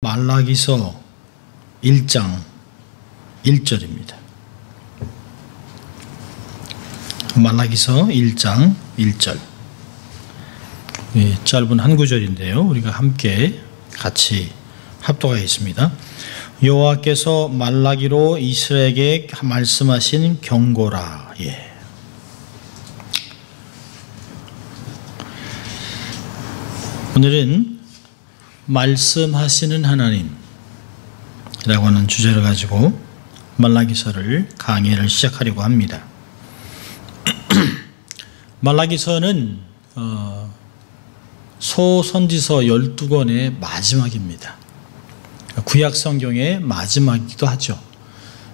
말라기서 1장 1절입니다. 말라기서 1장 1절. 짧은 한 구절인데요. 우리가 함께 같이 합독하겠습니다. 여호와께서 말라기로 이스라엘에게 말씀하신 경고라. 오늘은 말씀하시는 하나님이라고 하는 주제를 가지고 말라기서를 강의를 시작하려고 합니다. 말라기서는 소선지서 12권의 마지막입니다. 구약 성경의 마지막이기도 하죠.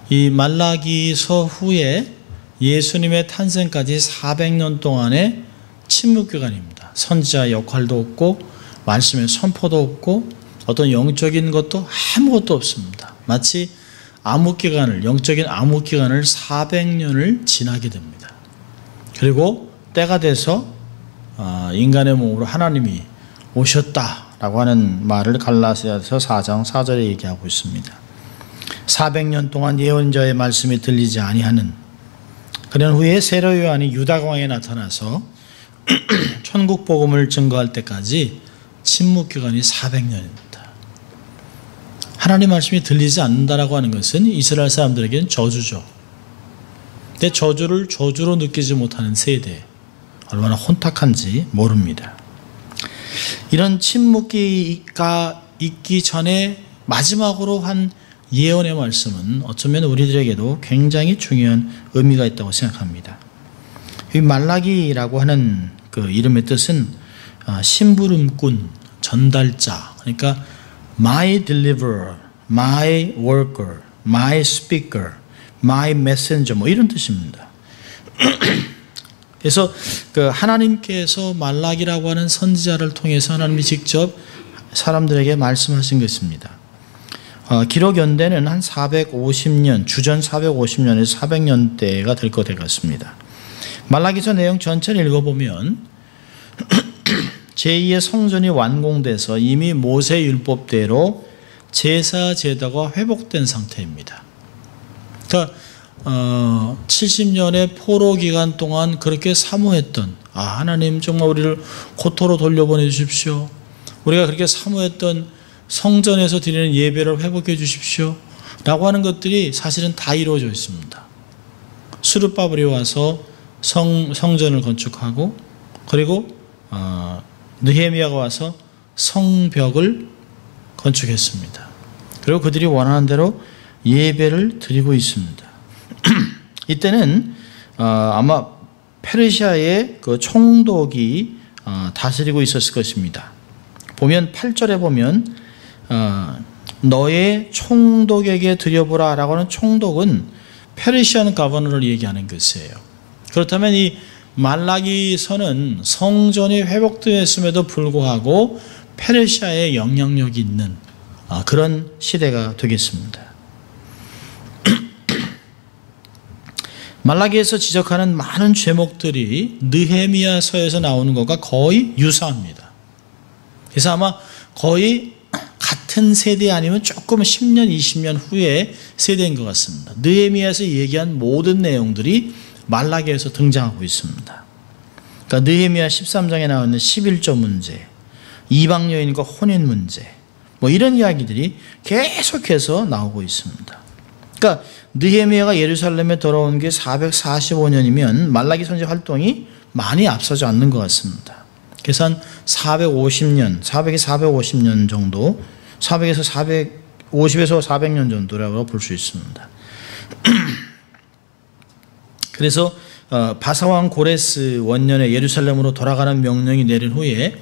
이 말라기서 후에 예수님의 탄생까지 400년 동안의 침묵기간입니다. 선지자 역할도 없고 말씀의 선포도 없고 어떤 영적인 것도 아무것도 없습니다. 마치 영적인 암흑기간을 400년을 지나게 됩니다. 그리고 때가 돼서 인간의 몸으로 하나님이 오셨다라고 하는 말을 갈라디아서 4장 4절에 얘기하고 있습니다. 400년 동안 예언자의 말씀이 들리지 아니하는, 그런 후에 세례 요한이 유다광에 나타나서 천국 복음을 증거할 때까지 침묵기간이 400년입니다. 하나님 말씀이 들리지 않는다라고 하는 것은 이스라엘 사람들에게는 저주죠. 근데 저주를 저주로 느끼지 못하는 세대, 얼마나 혼탁한지 모릅니다. 이런 침묵기가 있기 전에 마지막으로 한 예언의 말씀은 어쩌면 우리들에게도 굉장히 중요한 의미가 있다고 생각합니다. 이 말라기라고 하는 그 이름의 뜻은 심부름꾼, 전달자, 그러니까 my deliverer, my worker, my speaker, my messenger, 이런 뜻입니다. 그래서 그 하나님께서 말라기라고 하는 선지자를 통해서 하나님이 직접 사람들에게 말씀하신 것입니다. 기록 연대는 한 450년, 주전 450년에서 400년대가 될 것 같습니다. 말라기서 내용 전체를 읽어보면 제2의 성전이 완공돼서 이미 모세 율법대로 제사 제도가 회복된 상태입니다. 그러니까 70년의 포로 기간 동안 그렇게 사모했던, 하나님 정말 우리를 고토로 돌려보내 주십시오. 우리가 그렇게 사모했던 성전에서 드리는 예배를 회복해 주십시오 라고 하는 것들이 사실은 다 이루어져 있습니다. 스룹바벨이 와서 성전을 건축하고, 그리고 느헤미야가 와서 성벽을 건축했습니다. 그리고 그들이 원하는 대로 예배를 드리고 있습니다. 이때는 아마 페르시아의 그 총독이 다스리고 있었을 것입니다. 보면 8절에 보면 너의 총독에게 드려보라 라고 하는 총독은 페르시안 가버너를 얘기하는 것이에요. 그렇다면 이 말라기서는 성전이 회복되었음에도 불구하고 페르시아의 영향력이 있는 그런 시대가 되겠습니다. 말라기에서 지적하는 많은 죄목들이 느헤미야서에서 나오는 것과 거의 유사합니다. 그래서 아마 거의 같은 세대 아니면 조금 10년, 20년 후의 세대인 것 같습니다. 느헤미야에서 얘기한 모든 내용들이 말라기에서 등장하고 있습니다. 그러니까 느헤미야 13장에 나오는 11조 문제, 이방 여인과 혼인 문제, 이런 이야기들이 계속해서 나오고 있습니다. 그러니까 느헤미야가 예루살렘에 돌아온 게 445년이면 말라기 선지 활동이 많이 앞서지 않는 것 같습니다. 그래서 한 450년, 400에서 450년 정도, 400에서 450에서 400년 정도라고 볼 수 있습니다. 그래서 바사왕 고레스 원년에 예루살렘으로 돌아가는 명령이 내린 후에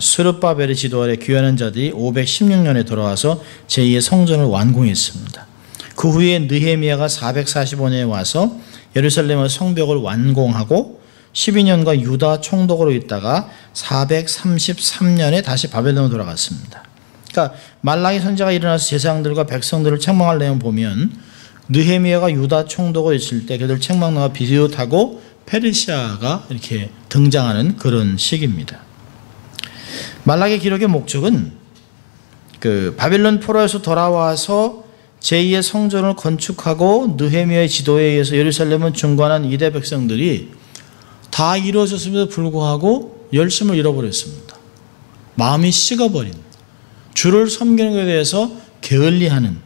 스룹바벨의 지도 아래 귀환한 자들이 516년에 돌아와서 제2의 성전을 완공했습니다. 그 후에 느헤미야가 445년에 와서 예루살렘의 성벽을 완공하고 12년간 유다 총독으로 있다가 433년에 다시 바벨론으로 돌아갔습니다. 그러니까 말라기 선지자가 일어나서 제사장들과 백성들을 책망할 내용 보면 느헤미야가 유다 총독으로 있을 때 그들 책망과 비슷하고 페르시아가 이렇게 등장하는 그런 시기입니다. 말라기 기록의 목적은 그 바빌론 포로에서 돌아와서 제2의 성전을 건축하고 느헤미야의 지도에 의해서 예루살렘을 중건한 이대 백성들이 다 이루어졌음에도 불구하고 열심을 잃어버렸습니다. 마음이 식어버린, 주를 섬기는 것에 대해서 게을리하는,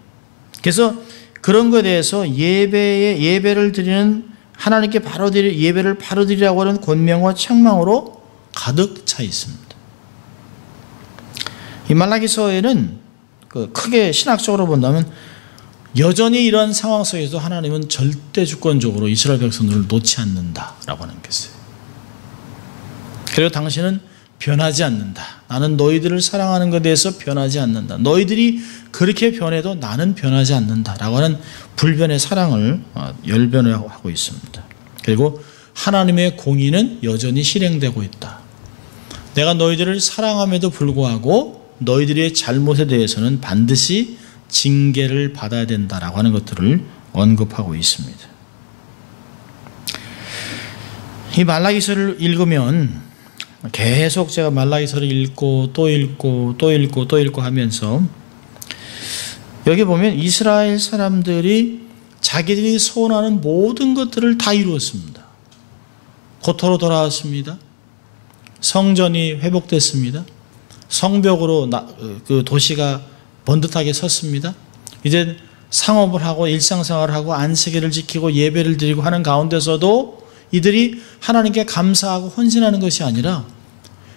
그래서 그런 것에 대해서 예배를 드리는, 하나님께 바로 드릴 예배를 바로 드리라고 하는 권명과 책망으로 가득 차 있습니다. 이 말라기서에는 크게 신학적으로 본다면 여전히 이런 상황 속에서 하나님은 절대 주권적으로 이스라엘 백성들을 놓지 않는다라고 하는 것이에요. 그리고 당신은 변하지 않는다. 나는 너희들을 사랑하는 것에 대해서 변하지 않는다. 너희들이 그렇게 변해도 나는 변하지 않는다라고 하는 불변의 사랑을 열변을 하고 있습니다. 그리고 하나님의 공의는 여전히 실행되고 있다. 내가 너희들을 사랑함에도 불구하고 너희들의 잘못에 대해서는 반드시 징계를 받아야 된다라고 하는 것들을 언급하고 있습니다. 이 말라기서를 읽으면 계속 제가 말라기서를 읽고 또 읽고 또 읽고 또 읽고 하면서 여기 보면 이스라엘 사람들이 자기들이 소원하는 모든 것들을 다 이루었습니다. 고토로 돌아왔습니다. 성전이 회복됐습니다. 성벽으로 그 도시가 번듯하게 섰습니다. 이제 상업을 하고 일상생활을 하고 안식일을 지키고 예배를 드리고 하는 가운데서도 이들이 하나님께 감사하고 헌신하는 것이 아니라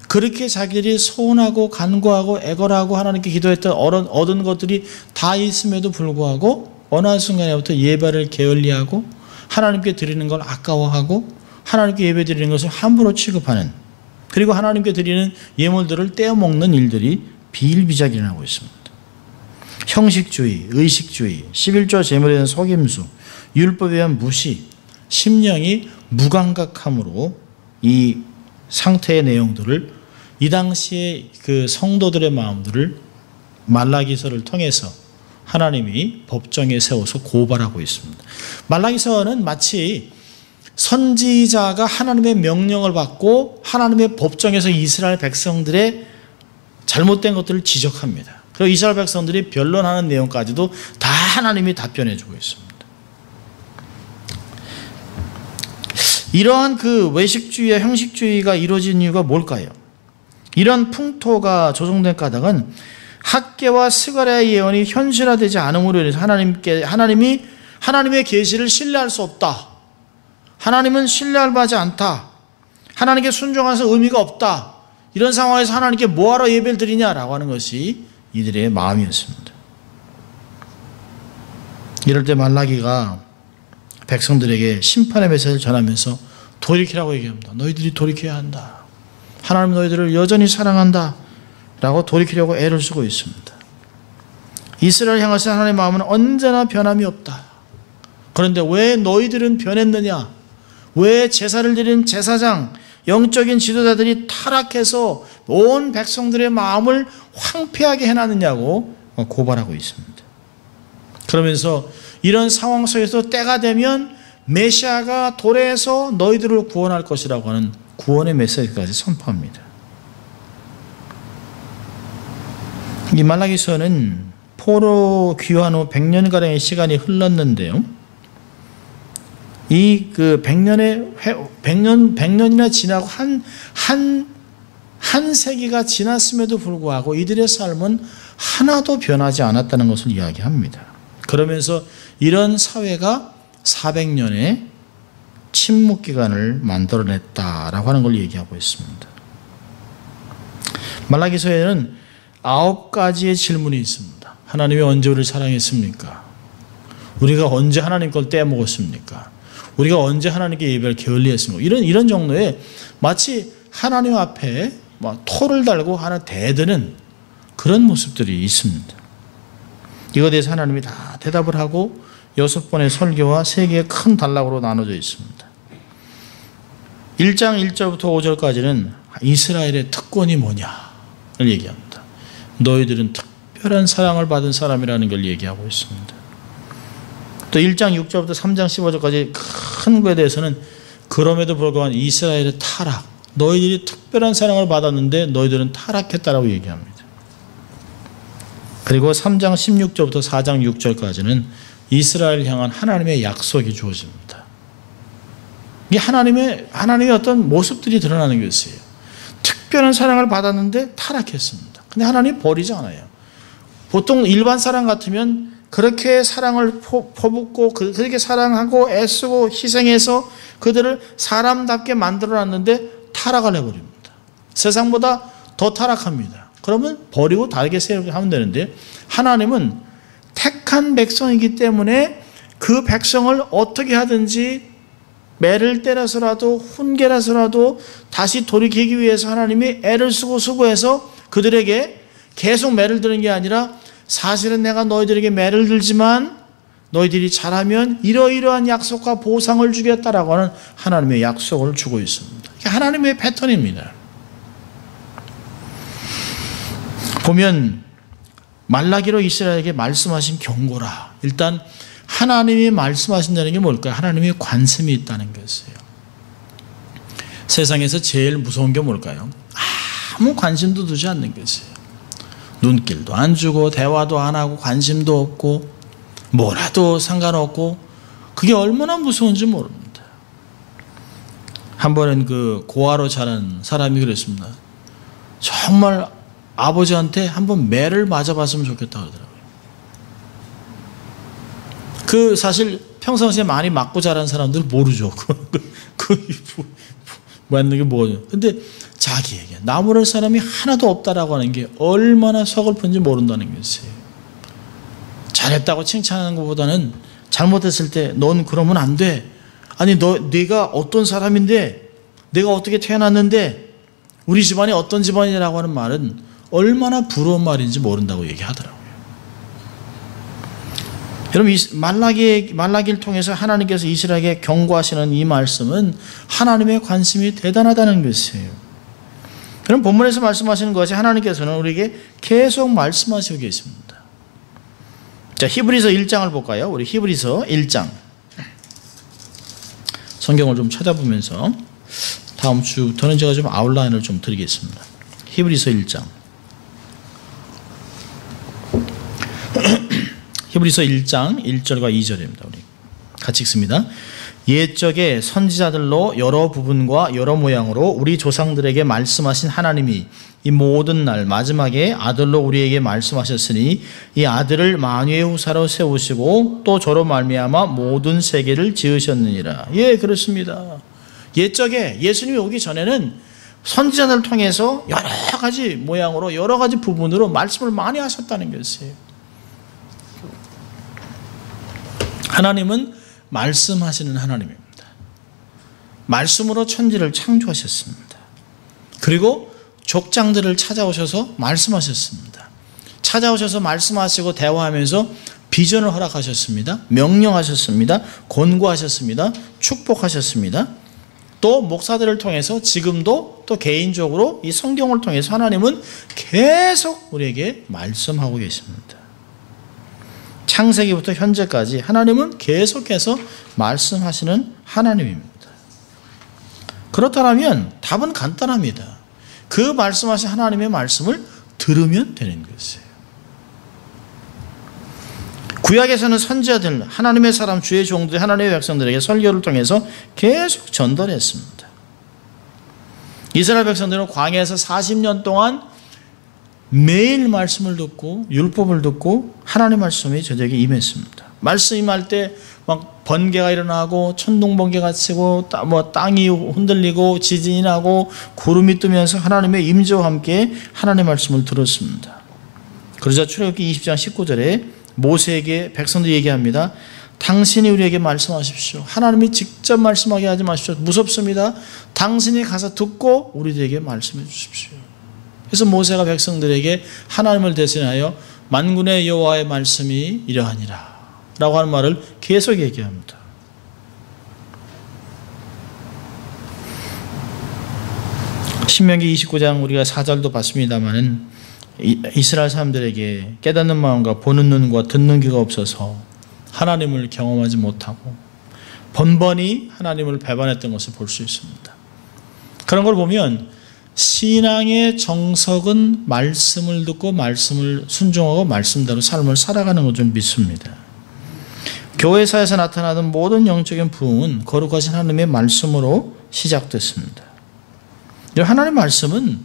그렇게 자기들이 소원하고 간구하고 애걸하고 하나님께 기도했던 얻은 것들이 다 있음에도 불구하고 어느 한순간에부터 예배를 게을리하고 하나님께 드리는 걸 아까워하고 하나님께 예배 드리는 것을 함부로 취급하는, 그리고 하나님께 드리는 예물들을 떼어먹는 일들이 비일비재하게 일어나고 있습니다. 형식주의, 의식주의, 11조 제물에 대한 속임수, 율법에 대한 무시, 심령이 무감각함으로 이 상태의 내용들을, 이 당시의 그 성도들의 마음들을 말라기서를 통해서 하나님이 법정에 세워서 고발하고 있습니다. 말라기서는 마치 선지자가 하나님의 명령을 받고 하나님의 법정에서 이스라엘 백성들의 잘못된 것들을 지적합니다. 그리고 이스라엘 백성들이 변론하는 내용까지도 다 하나님이 답변해 주고 있습니다. 이러한 그 외식주의와 형식주의가 이루어진 이유가 뭘까요? 이런 풍토가 조성된 까닭은 학개와 스가랴의 예언이 현실화되지 않음으로 인해서 하나님의 계시를 신뢰할 수 없다. 하나님은 신뢰할 바지 않다. 하나님께 순종해서 의미가 없다. 이런 상황에서 하나님께 뭐하러 예배를 드리냐라고 하는 것이 이들의 마음이었습니다. 이럴 때 말라기가 백성들에게 심판의 메시지를 전하면서 돌이키라고 얘기합니다. 너희들이 돌이켜야 한다. 하나님 너희들을 여전히 사랑한다 라고 돌이키려고 애를 쓰고 있습니다. 이스라엘 향하신 하나님의 마음은 언제나 변함이 없다. 그런데 왜 너희들은 변했느냐? 왜 제사를 드리는 제사장, 영적인 지도자들이 타락해서 온 백성들의 마음을 황폐하게 해놨느냐고 고발하고 있습니다. 그러면서 이런 상황 속에서 때가 되면 메시아가 도래해서 너희들을 구원할 것이라고 하는 구원의 메시지까지 선포합니다. 이 말라기서는 포로 귀환 후 100년가량의 시간이 흘렀는데요. 이 그 100년이나 지나고 한 세기가 지났음에도 불구하고 이들의 삶은 하나도 변하지 않았다는 것을 이야기합니다. 그러면서 이런 사회가 400년의 침묵 기간을 만들어냈다라고 하는 걸 얘기하고 있습니다. 말라기서에는 9가지의 질문이 있습니다. 하나님이 언제 우리를 사랑했습니까? 우리가 언제 하나님 걸 떼먹었습니까? 우리가 언제 하나님께 예배를 게을리했습니까? 이런 정도의 마치 하나님 앞에 토를 달고 하나 대드는 그런 모습들이 있습니다. 이거에 대해서 하나님이 다 대답을 하고 6번의 설교와 3개의 큰 단락으로 나눠져 있습니다. 1장 1절부터 5절까지는 이스라엘의 특권이 뭐냐를 얘기합니다. 너희들은 특별한 사랑을 받은 사람이라는 걸 얘기하고 있습니다. 또 1장 6절부터 3장 15절까지 큰 거에 대해서는 그럼에도 불구하고 이스라엘의 타락, 너희들이 특별한 사랑을 받았는데 너희들은 타락했다라고 얘기합니다. 그리고 3장 16절부터 4장 6절까지는 이스라엘 향한 하나님의 약속이 주어집니다. 이게 하나님의 어떤 모습들이 드러나는 것이에요. 특별한 사랑을 받았는데 타락했습니다. 근데 하나님 버리지 않아요. 보통 일반 사람 같으면 그렇게 사랑을 퍼붓고 그렇게 사랑하고 애쓰고 희생해서 그들을 사람답게 만들어놨는데 타락을 해버립니다. 세상보다 더 타락합니다. 그러면 버리고 다르게 하면 되는데 하나님은 택한 백성이기 때문에 그 백성을 어떻게 하든지 매를 때려서라도 훈계라서라도 다시 돌이키기 위해서 하나님이 애를 쓰고 수고해서 그들에게 계속 매를 드는 게 아니라 사실은 내가 너희들에게 매를 들지만 너희들이 잘하면 이러이러한 약속과 보상을 주겠다라고 하는 하나님의 약속을 주고 있습니다. 이게 하나님의 패턴입니다. 보면 말라기로 이스라엘에게 말씀하신 경고라. 일단 하나님이 말씀하신다는 게 뭘까요? 하나님의 관심이 있다는 것이에요. 세상에서 제일 무서운 게 뭘까요? 아무 관심도 두지 않는 것이에요. 눈길도 안 주고 대화도 안 하고 관심도 없고 뭐라도 상관없고 그게 얼마나 무서운지 모릅니다. 한 번은 그 고아로 자란 사람이 그랬습니다. 정말 아버지한테 한번 매를 맞아봤으면 좋겠다 그러더라고요. 그 사실 평상시에 많이 맞고 자란 사람들은 모르죠. 맞는 게 뭐죠. 근데 자기에게 나무랄 사람이 하나도 없다라고 하는 게 얼마나 서글픈지 모른다는 것이에요. 잘했다고 칭찬하는 것보다는 잘못했을 때 넌 그러면 안 돼. 아니 네가 어떤 사람인데 내가 어떻게 태어났는데 우리 집안이 어떤 집안이라고 하는 말은 얼마나 부러운 말인지 모른다고 얘기하더라고요. 여러분 말라기를 통해서 하나님께서 이스라엘에게 경고하시는 이 말씀은 하나님의 관심이 대단하다는 것이에요. 그럼 본문에서 말씀하시는 것이 하나님께서는 우리에게 계속 말씀하시고 계십니다. 자, 히브리서 1장을 볼까요? 우리 히브리서 1장 성경을 좀 찾아보면서 다음 주부터는 제가 좀 아웃라인을 좀 드리겠습니다. 히브리서 1장 히브리서 1장 1절과 2절입니다. 우리 같이 읽습니다. 옛적에 선지자들로 여러 부분과 여러 모양으로 우리 조상들에게 말씀하신 하나님이 이 모든 날 마지막에 아들로 우리에게 말씀하셨으니 이 아들을 만유의 후사로 세우시고 또 저로 말미암아 모든 세계를 지으셨느니라. 예, 그렇습니다. 옛적에 예수님이 오기 전에는 선지자들을 통해서 여러 가지 모양으로 여러 가지 부분으로 말씀을 많이 하셨다는 것이에요. 하나님은 말씀하시는 하나님입니다. 말씀으로 천지를 창조하셨습니다. 그리고 족장들을 찾아오셔서 말씀하셨습니다. 찾아오셔서 말씀하시고 대화하면서 비전을 허락하셨습니다. 명령하셨습니다. 권고하셨습니다. 축복하셨습니다. 또 목사들을 통해서 지금도 또 개인적으로 이 성경을 통해서 하나님은 계속 우리에게 말씀하고 계십니다. 창세기부터 현재까지 하나님은 계속해서 말씀하시는 하나님입니다. 그렇다면 답은 간단합니다. 그 말씀하신 하나님의 말씀을 들으면 되는 것이에요. 구약에서는 선지자들, 하나님의 사람, 주의 종들이 하나님의 백성들에게 설교를 통해서 계속 전달했습니다. 이스라엘 백성들은 광야에서 40년 동안 매일 말씀을 듣고 율법을 듣고 하나님의 말씀이 저에게 임했습니다. 말씀 임할 때 막 번개가 일어나고 천둥번개가 치고 땅이 흔들리고 지진이 나고 구름이 뜨면서 하나님의 임재와 함께 하나님의 말씀을 들었습니다. 그러자 출애굽기 20장 19절에 모세에게 백성들이 얘기합니다. 당신이 우리에게 말씀하십시오. 하나님이 직접 말씀하게 하지 마십시오. 무섭습니다. 당신이 가서 듣고 우리들에게 말씀해 주십시오. 그래서 모세가 백성들에게 하나님을 대신하여 만군의 여호와의 말씀이 이러하니라 라고 하는 말을 계속 얘기합니다. 신명기 29장 우리가 4절도 봤습니다만 이스라엘 사람들에게 깨닫는 마음과 보는 눈과 듣는 귀가 없어서 하나님을 경험하지 못하고 번번이 하나님을 배반했던 것을 볼 수 있습니다. 그런 걸 보면 신앙의 정석은 말씀을 듣고 말씀을 순종하고 말씀대로 삶을 살아가는 것 좀 믿습니다. 교회사에서 나타나는 모든 영적인 부흥은 거룩하신 하나님의 말씀으로 시작됐습니다. 하나님의 말씀은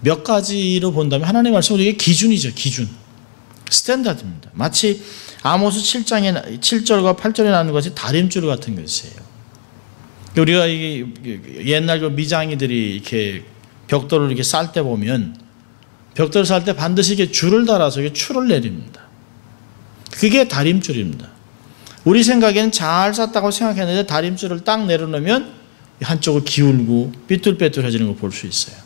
몇 가지로 본다면 하나님의 말씀은 우리에게 기준이죠. 기준. 스탠다드입니다. 마치 아모스 7장에 7절과 8절에 나오는 것이 다림줄 같은 것이에요. 우리가 옛날 그 미장이들이 이렇게 벽돌을 이렇게 쌀 때 보면 벽돌을 쌀 때 반드시 이렇게 줄을 달아서 이렇게 추를 내립니다. 그게 다림줄입니다. 우리 생각에는 잘 쌌다고 생각했는데 다림줄을 딱 내려놓으면 한쪽을 기울고 삐뚤빼뚤해지는 걸 볼 수 있어요.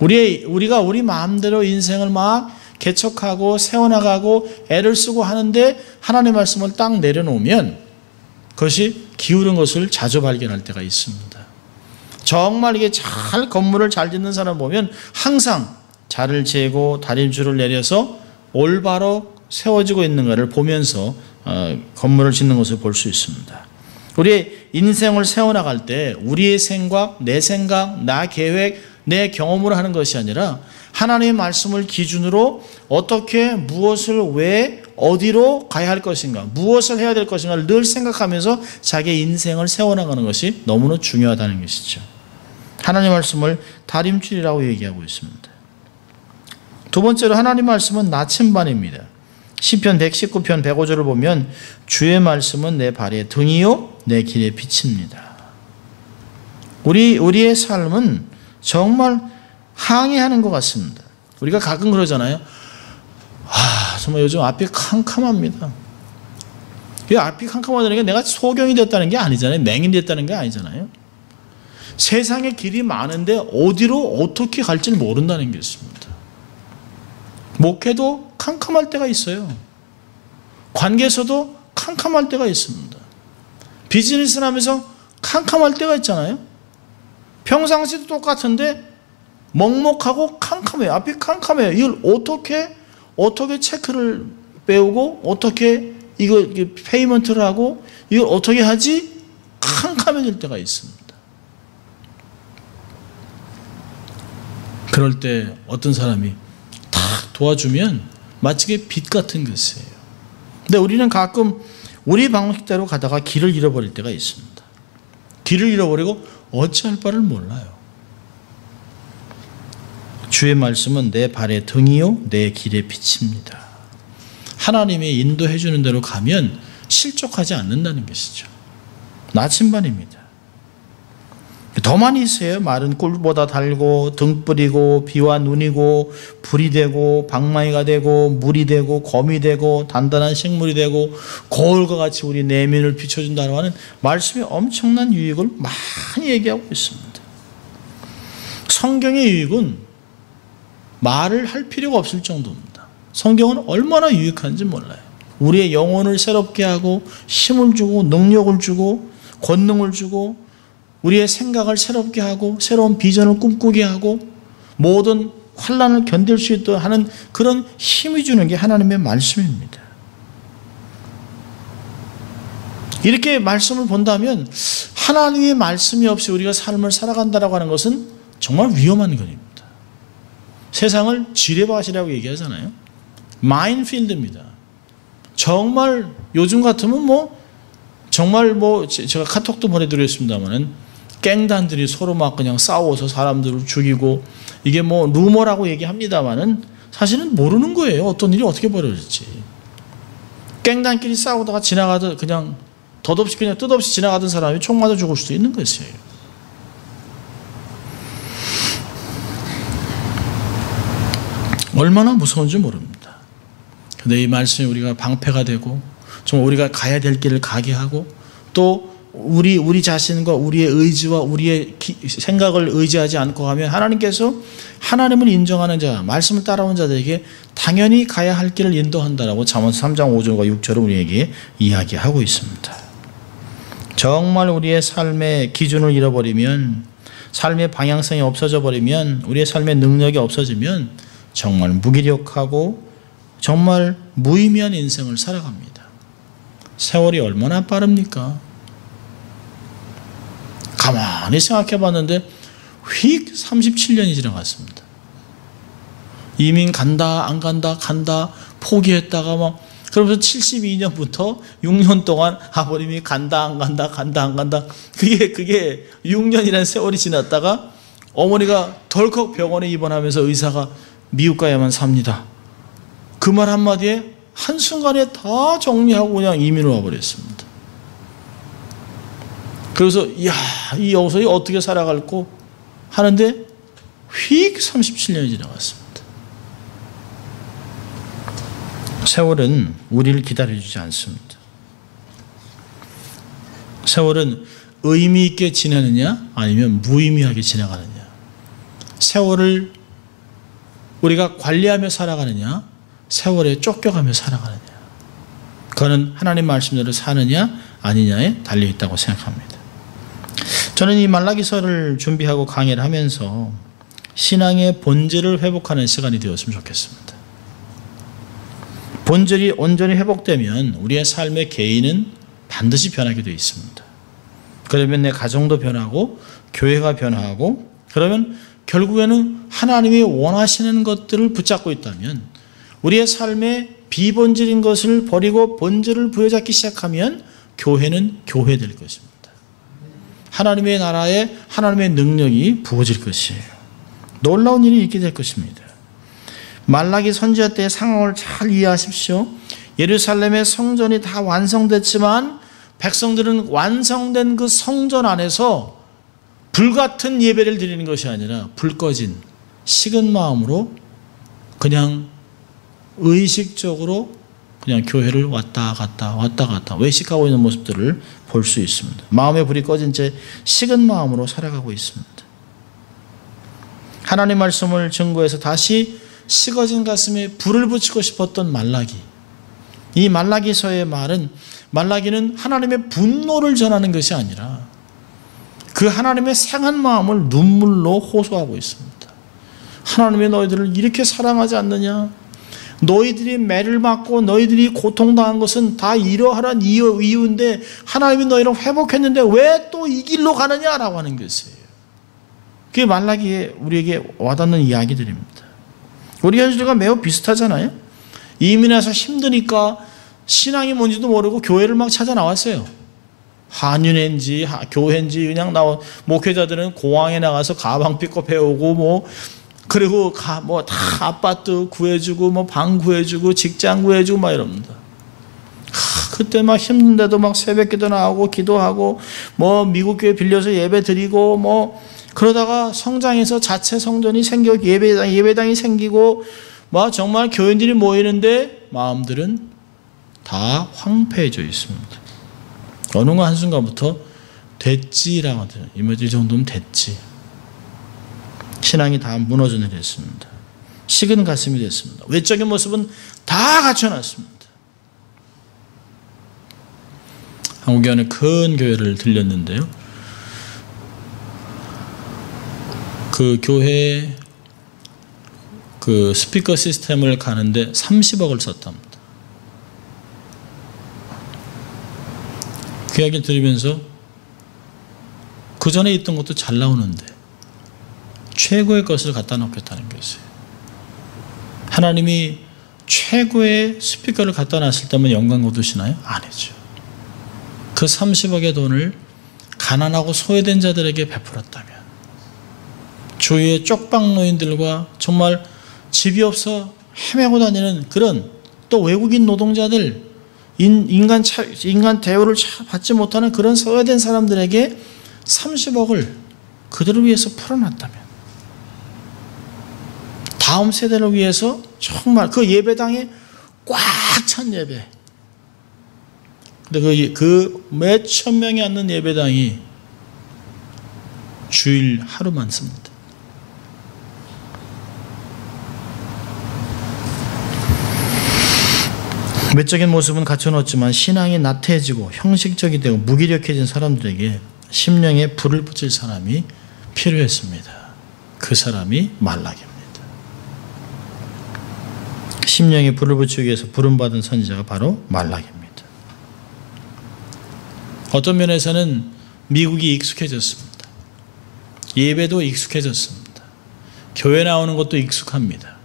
우리가 우리 마음대로 인생을 막 개척하고 세워나가고 애를 쓰고 하는데 하나님의 말씀을 딱 내려놓으면 그것이 기울은 것을 자주 발견할 때가 있습니다. 정말 이게 잘 건물을 잘 짓는 사람 보면 항상 자를 재고 다림줄을 내려서 올바로 세워지고 있는가를 보면서 건물을 짓는 것을 볼 수 있습니다. 우리의 인생을 세워나갈 때 우리의 생각, 나 계획, 내 경험으로 하는 것이 아니라 하나님의 말씀을 기준으로 어떻게 무엇을 왜 어디로 가야 할 것인가 무엇을 해야 될 것인가를 늘 생각하면서 자기의 인생을 세워나가는 것이 너무나 중요하다는 것이죠. 하나님의 말씀을 다림줄이라고 얘기하고 있습니다. 두 번째로 하나님의 말씀은 나침반입니다. 시편 119편 105절을 보면 주의 말씀은 내 발의 등이요 내 길의 빛입니다. 우리의 삶은 정말 항해하는 것 같습니다. 우리가 가끔 그러잖아요. 정말 요즘 앞이 캄캄합니다. 이 앞이 캄캄하다는 게 내가 소경이 됐다는 게 아니잖아요. 맹인이 됐다는 게 아니잖아요. 세상에 길이 많은데 어디로 어떻게 갈지를 모른다는 게 있습니다. 목회도 캄캄할 때가 있어요. 관계에서도 캄캄할 때가 있습니다. 비즈니스를 하면서 캄캄할 때가 있잖아요. 평상시도 똑같은데 먹먹하고 캄캄해요. 앞이 캄캄해요. 이걸 어떻게 체크를 배우고 어떻게 이거 페이먼트를 하고 이걸 어떻게 하지? 캄캄해질 때가 있습니다. 그럴 때 어떤 사람이 탁 도와주면 마치 빛 같은 것이에요. 근데 우리는 가끔 우리 방식대로 가다가 길을 잃어버릴 때가 있습니다. 길을 잃어버리고 어찌할 바를 몰라요. 주의 말씀은 내 발의 등이요 내 길의 빛입니다. 하나님이 인도해 주는 대로 가면 실족하지 않는다는 것이죠. 나침반입니다. 더 많이 있어요. 마른 꿀보다 달고 등불이고 비와 눈이고 불이 되고 방망이가 되고 물이 되고 검이 되고 단단한 식물이 되고 거울과 같이 우리 내면을 비춰준다는 하는 말씀이 엄청난 유익을 많이 얘기하고 있습니다. 성경의 유익은 말을 할 필요가 없을 정도입니다. 성경은 얼마나 유익한지 몰라요. 우리의 영혼을 새롭게 하고 힘을 주고 능력을 주고 권능을 주고 우리의 생각을 새롭게 하고 새로운 비전을 꿈꾸게 하고 모든 환난을 견딜 수 있도록 하는 그런 힘이 주는 게 하나님의 말씀입니다. 이렇게 말씀을 본다면 하나님의 말씀이 없이 우리가 삶을 살아간다고 하는 것은 정말 위험한 것입니다. 세상을 지뢰밭이라고 얘기하잖아요. 마인필드입니다. 정말 요즘 같으면 정말 제가 카톡도 보내드렸습니다만은 갱단들이 서로 막 그냥 싸워서 사람들을 죽이고 이게 루머라고 얘기합니다만은 사실은 모르는 거예요. 어떤 일이 어떻게 벌어질지. 갱단끼리 싸우다가 지나가다 그냥 덧없이 그냥 뜻없이 지나가던 사람이 총 맞아 죽을 수도 있는 것이에요. 얼마나 무서운지 모릅니다. 그런데 이 말씀이 우리가 방패가 되고 정말 우리가 가야 될 길을 가게 하고 또 우리 자신과 우리의 의지와 우리의 생각을 의지하지 않고 하면 하나님께서 하나님을 인정하는 자, 말씀을 따라오는 자들에게 당연히 가야 할 길을 인도한다라고 잠언서 3장 5절과 6절을 우리에게 이야기하고 있습니다. 정말 우리의 삶의 기준을 잃어버리면 삶의 방향성이 없어져 버리면 우리의 삶의 능력이 없어지면 정말 무기력하고 정말 무의미한 인생을 살아갑니다. 세월이 얼마나 빠릅니까? 가만히 생각해 봤는데 휙 37년이 지나갔습니다. 이민 간다 안 간다 간다 포기했다가 막 그러면서 72년부터 6년 동안 아버님이 간다 안 간다 간다 안 간다 그게 6년이라는 세월이 지났다가 어머니가 덜컥 병원에 입원하면서 의사가 미국 가야만 삽니다. 그 말 한마디에 한순간에 다 정리하고 그냥 이민을 와버렸습니다. 그래서 이 여기서 어떻게 살아갈고 하는데 휙 37년이 지나갔습니다. 세월은 우리를 기다려주지 않습니다. 세월은 의미 있게 지나느냐 아니면 무의미하게 지나가느냐, 세월을 우리가 관리하며 살아가느냐 세월에 쫓겨가며 살아가느냐, 그거는 하나님 말씀대로 사느냐 아니냐에 달려있다고 생각합니다. 저는 이 말라기서를 준비하고 강의를 하면서 신앙의 본질을 회복하는 시간이 되었으면 좋겠습니다. 본질이 온전히 회복되면 우리의 삶의 개인은 반드시 변하게 되어 있습니다. 그러면 내 가정도 변하고 교회가 변화하고, 그러면 결국에는 하나님이 원하시는 것들을 붙잡고 있다면 우리의 삶의 비본질인 것을 버리고 본질을 부여잡기 시작하면 교회는 교회될 것입니다. 하나님의 나라에 하나님의 능력이 부어질 것이에요. 놀라운 일이 있게 될 것입니다. 말라기 선지자 때의 상황을 잘 이해하십시오. 예루살렘의 성전이 다 완성됐지만 백성들은 완성된 그 성전 안에서 불같은 예배를 드리는 것이 아니라 불 꺼진 식은 마음으로 그냥 의식적으로 그냥 교회를 왔다 갔다 외식하고 있는 모습들을 볼 수 있습니다. 마음의 불이 꺼진 채 식은 마음으로 살아가고 있습니다. 하나님 말씀을 증거해서 다시 식어진 가슴에 불을 붙이고 싶었던 말라기, 이 말라기서의 말은, 말라기는 하나님의 분노를 전하는 것이 아니라 그 하나님의 상한 마음을 눈물로 호소하고 있습니다. 하나님이 너희들을 이렇게 사랑하지 않느냐? 너희들이 매를 맞고 너희들이 고통당한 것은 다 이러한 이유인데 하나님이 너희를 회복했는데 왜 또 이 길로 가느냐라고 하는 것이에요. 그게 말라기에 우리에게 와닿는 이야기들입니다. 우리 현실과 매우 비슷하잖아요. 이민해서 힘드니까 신앙이 뭔지도 모르고 교회를 막 찾아 나왔어요. 한윤회인지 교회인지 그냥 나온 목회자들은 공항에 나가서 가방 픽업 해오고 그리고 다 아파트 구해주고 방 구해주고 직장 구해주고 막 이럽니다. 그때 막 힘든데도 막 새벽기도 나오고 기도하고 미국 교회 빌려서 예배 드리고 그러다가 성장해서 자체 성전이 생겨 예배당이 생기고 정말 교인들이 모이는데 마음들은 다 황폐해져 있습니다. 어느 한순간부터 됐지라고 하더라고요. 이 정도면 됐지. 신앙이 다 무너져 내렸습니다. 식은 가슴이 됐습니다. 외적인 모습은 다 갖춰놨습니다. 한국에 어느 큰 교회를 들렸는데요. 그 교회에 그 스피커 시스템을 가는데 30억을 썼답니다. 그 이야기를 들으면서 그 전에 있던 것도 잘 나오는데 최고의 것을 갖다 놓겠다는 것이에요. 하나님이 최고의 스피커를 갖다 놨을 때만 영광 거두시나요? 아니죠. 그 30억의 돈을 가난하고 소외된 자들에게 베풀었다면, 주위의 쪽방노인들과 정말 집이 없어 헤매고 다니는 그런 또 외국인 노동자들, 인간 대우를 받지 못하는 그런 소외된 사람들에게 30억을 그들을 위해서 풀어놨다면, 다음 세대를 위해서 정말 그 예배당에 꽉 찬 예배, 근데 그 몇천 명이 앉는 예배당이 주일 하루만 씁니다. 외적인 모습은 갖춰놓았지만 신앙이 나태해지고 형식적이 되고 무기력해진 사람들에게 심령에 불을 붙일 사람이 필요했습니다. 그 사람이 말라기입니다. 심령에 불을 붙이기 위해서 부름받은 선지자가 바로 말라기입니다. 어떤 면에서는 미국이 익숙해졌습니다. 예배도 익숙해졌습니다. 교회 나오는 것도 익숙합니다.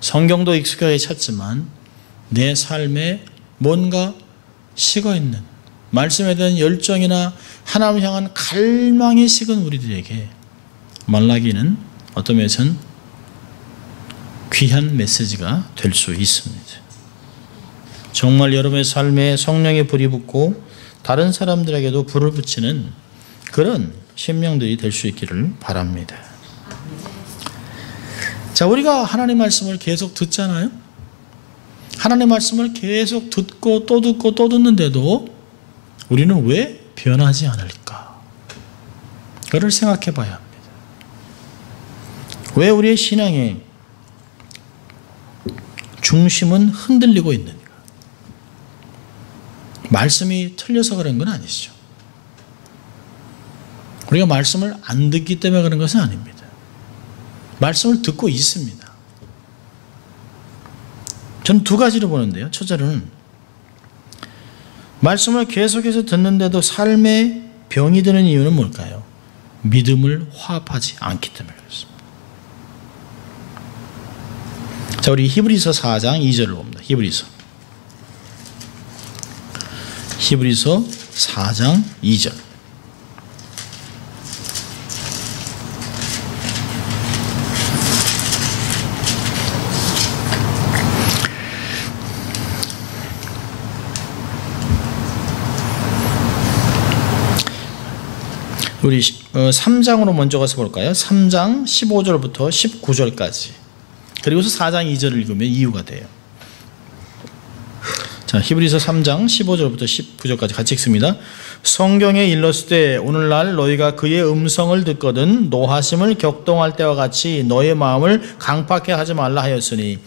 성경도 익숙하게 찾지만 내 삶에 뭔가 식어있는 말씀에 대한 열정이나 하나님을 향한 갈망이 식은 우리들에게 말라기는 어떤 면에서는 귀한 메시지가 될 수 있습니다. 정말 여러분의 삶에 성령의 불이 붙고 다른 사람들에게도 불을 붙이는 그런 심령들이 될 수 있기를 바랍니다. 자, 우리가 하나님 말씀을 계속 듣잖아요. 하나님 말씀을 계속 듣고 또 듣고 또 듣는데도 우리는 왜 변하지 않을까? 그걸 생각해 봐야 합니다. 왜 우리의 신앙의 중심은 흔들리고 있는가? 말씀이 틀려서 그런 건 아니죠. 우리가 말씀을 안 듣기 때문에 그런 것은 아닙니다. 말씀을 듣고 있습니다. 저는 두 가지로 보는데요. 첫째는 말씀을 계속해서 듣는데도 삶에 병이 드는 이유는 뭘까요? 믿음을 화합하지 않기 때문에 그렇습니다. 자, 우리 히브리서 4장 2절을 봅니다. 히브리서 4장 2절. 우리 3장으로 먼저 가서 볼까요? 3장 15절부터 19절까지. 그리고서 4장 2절을 읽으면 이유가 돼요. 자, 히브리서 3장 15절부터 19절까지 같이 읽습니다. 성경에 일렀을 때 오늘날 너희가 그의 음성을 듣거든 노하심을 격동할 때와 같이 너의 마음을 강팍해 하지 말라 하였으니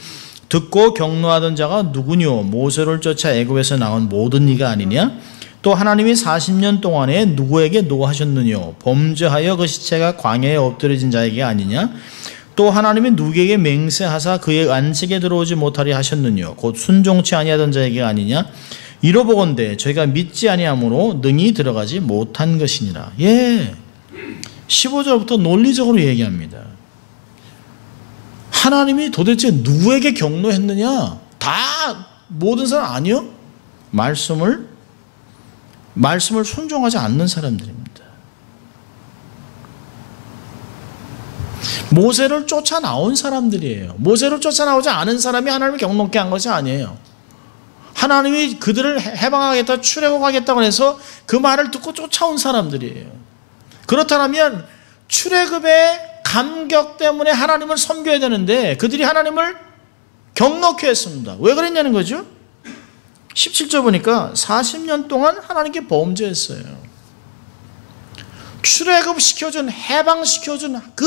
듣고 격노하던 자가 누구뇨? 모세를 쫓아 애굽에서 나온 모든 이가 아니냐? 또 하나님이 40년 동안에 누구에게 노하셨느뇨? 범죄하여 그 시체가 광야에 엎드려진 자에게 아니냐? 또 하나님이 누구에게 맹세하사 그의 안식에 들어오지 못하게 하셨느뇨? 곧 순종치 아니하던 자에게 아니냐? 이로보건대 저희가 믿지 아니함으로 능히 들어가지 못한 것이니라. 예, 15절부터 논리적으로 얘기합니다. 하나님이 도대체 누구에게 격노했느냐? 다 모든 사람 아니요? 말씀을 순종하지 않는 사람들입니다. 모세를 쫓아 나온 사람들이에요. 모세를 쫓아 나오지 않은 사람이 하나님을 격노케 한 것이 아니에요. 하나님이 그들을 해방하겠다, 출애굽하겠다고 해서 그 말을 듣고 쫓아온 사람들이에요. 그렇다면 출애굽의 감격 때문에 하나님을 섬겨야 되는데 그들이 하나님을 격노케 했습니다. 왜 그랬냐는 거죠? 17절 보니까 40년 동안 하나님께 범죄했어요. 출애굽시켜준, 해방시켜준 그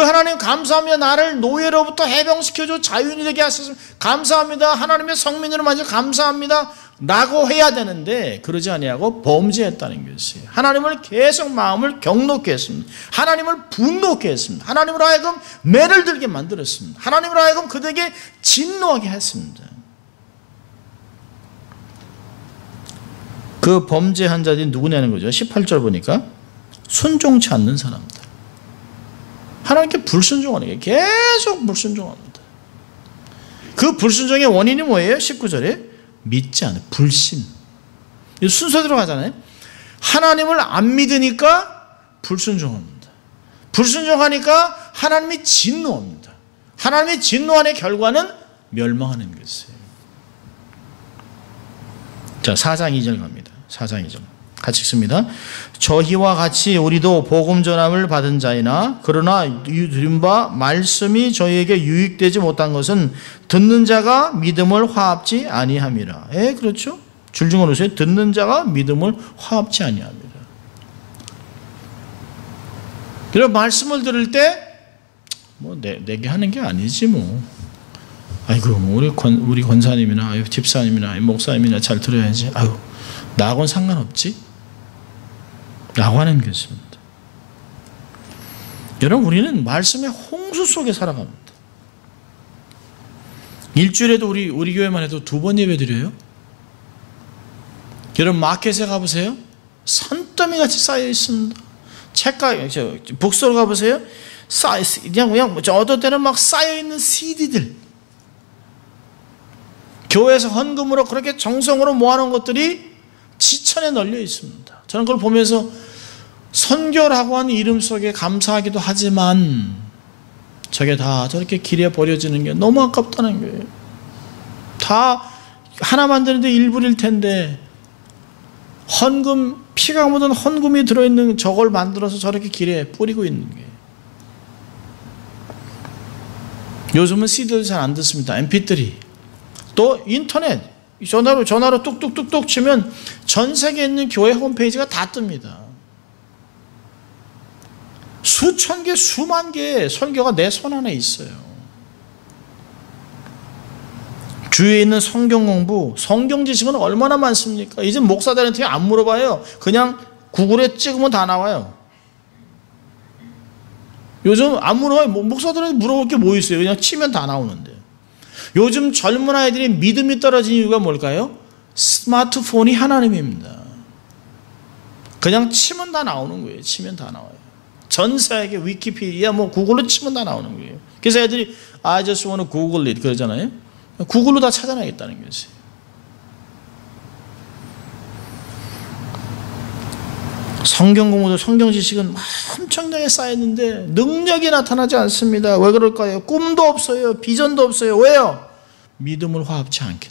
하나님 감사합니다. 나를 노예로부터 해방시켜줘 자유인이 되게 하셔서 감사합니다. 하나님의 성민으로 만져 감사합니다 라고 해야 되는데 그러지 아니하고 범죄했다는 것이에요. 하나님을 계속 마음을 격노케 했습니다. 하나님을 분노케 했습니다. 하나님으로 하여금 매를 들게 만들었습니다. 하나님으로 하여금 그들에게 진노하게 했습니다. 그 범죄한 자들이 누구냐는 거죠. 18절 보니까 순종치 않는 사람들. 하나님께 불순종하는 게 계속 불순종합니다. 그 불순종의 원인이 뭐예요? 19절에 믿지 않아요. 불신. 순서대로 가잖아요. 하나님을 안 믿으니까 불순종합니다. 불순종하니까 하나님이 진노합니다. 하나님의 진노하는 결과는 멸망하는 것이에요. 자, 4장 2절 갑니다. 4장 2절 같이 읽습니다. 저희와 같이 우리도 복음 전함을 받은 자이나 그러나 들은 바 말씀이 저희에게 유익되지 못한 것은 듣는 자가 믿음을 화합지 아니함이라. 예, 그렇죠. 줄중은 오세요. 듣는 자가 믿음을 화합지 아니함이라. 그래서 말씀을 들을 때 뭐 내게 하는 게 아니지 뭐. 아이고 우리 권사님이나 집사님이나 목사님이나 잘 들어야지. 아유 나하고는 상관없지 라고 하는 것입니다. 여러분 우리는 말씀의 홍수 속에 살아갑니다. 일주일에도 우리 교회만 해도 2번 예배 드려요. 여러분 마켓에 가보세요. 산더미 같이 쌓여 있습니다. 북스토어 가보세요. 그냥 어떤 때는 막 쌓여있는 CD들. 교회에서 헌금으로 그렇게 정성으로 모아놓은 것들이 지천에 널려 있습니다. 저는 그걸 보면서 선교라고 하는 이름 속에 감사하기도 하지만 저게 다 저렇게 길에 버려지는 게 너무 아깝다는 거예요. 다 하나 만드는데 일불일 텐데 헌금, 피가 묻은 헌금이 들어있는 저걸 만들어서 저렇게 길에 뿌리고 있는 거예요. 요즘은 CD도 잘 안 듣습니다. MP3. 또 인터넷, 전화로 뚝뚝뚝뚝 치면 전 세계에 있는 교회 홈페이지가 다 뜹니다. 수천 개, 수만 개의 설교가 내 손 안에 있어요. 주위에 있는 성경 공부, 성경 지식은 얼마나 많습니까? 이제 목사들한테 안 물어봐요. 그냥 구글에 찍으면 다 나와요. 요즘 안 물어봐요. 목사들한테 물어볼 게 뭐 있어요? 그냥 치면 다 나오는데. 요즘 젊은 아이들이 믿음이 떨어진 이유가 뭘까요? 스마트폰이 하나님입니다. 그냥 치면 다 나오는 거예요. 치면 다 나와요. 전 세계 위키피디아 구글로 치면 다 나오는 거예요. 그래서 애들이 I just want to Google it 그러잖아요. 구글로 다 찾아내겠다는 것이에요. 성경 공부도 성경 지식은 엄청나게 쌓였는데 능력이 나타나지 않습니다. 왜 그럴까요? 꿈도 없어요. 비전도 없어요. 왜요? 믿음을 화합치 않기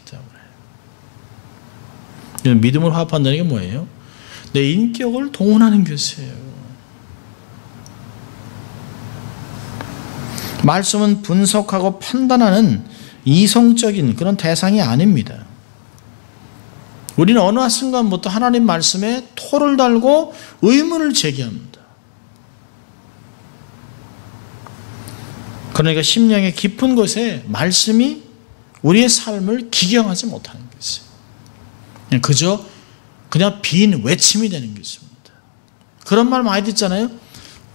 때문에. 믿음을 화합한다는 게 뭐예요? 내 인격을 동원하는 것이에요. 말씀은 분석하고 판단하는 이성적인 그런 대상이 아닙니다. 우리는 어느 순간부터 하나님 말씀에 토를 달고 의문을 제기합니다. 그러니까 심령의 깊은 곳에 말씀이 우리의 삶을 기경하지 못하는 것이에요. 그냥 빈 외침이 되는 것입니다. 그런 말 많이 듣잖아요.